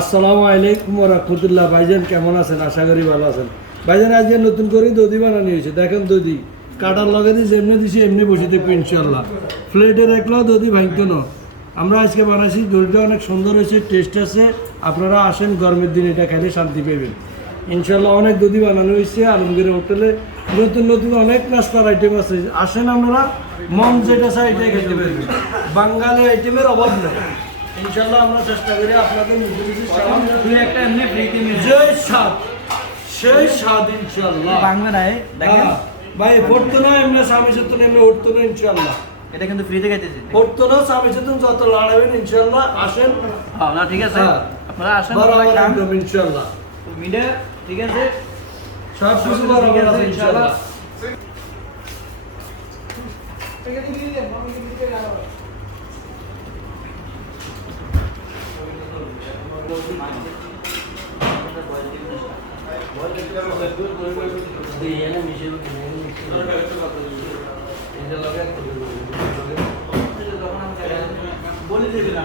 আসসালামু আলাইকুম ওয়া রাহমাতুল্লাহ। ভাইজান কেমন আছেন? আশা করি ভালো আছেন। ভাইজান আজকে নতুন করে দধি বানানো হয়েছে। দেখেন দধি কাটার লগে দিয়ে যেমনি দিছি এমনি বসে থাকবে ইনশাল্লাহ। প্লেটে রাখলেও দধি ভাঙতো না। আমরা আজকে বানাইছি, দধিটা অনেক সুন্দর হয়েছে, টেস্ট আছে। আপনারা আসেন, গরমের দিন এটা খেলে শান্তি পাবেন ইনশাল্লাহ। অনেক দধি বানানো হয়েছে আলমগীর হোটেলে। নতুন নতুন অনেক নাস্তার আইটেম আছে, আসেন আপনারা, মন যেটা চাই এটাই খেতে পারবেন। বাঙালি আইটেমের অভাব নেই ইনশাল্লাহ। আমরা চেষ্টা করি আপনাদের যে স্বাদ সেই স্বাদ ইনশাল্লাহ। ভাই পড়তো না এমনি স্বামী সত্তর এমনি উঠতো না ইনশাল্লাহ। এটা কিন্তু ফ্রিতে খাইতেছি। পড়তো না স্বামী সত্তর যত লড়াবেন ইনশাল্লাহ। আসেন। হ্যাঁ না ঠিক আছে, আপনারা আসেন ইনশাল্লাহ। মিডে ঠিক আছে, সব কিছু বরাবর আছে ইনশাল্লাহ। বলে দেবেন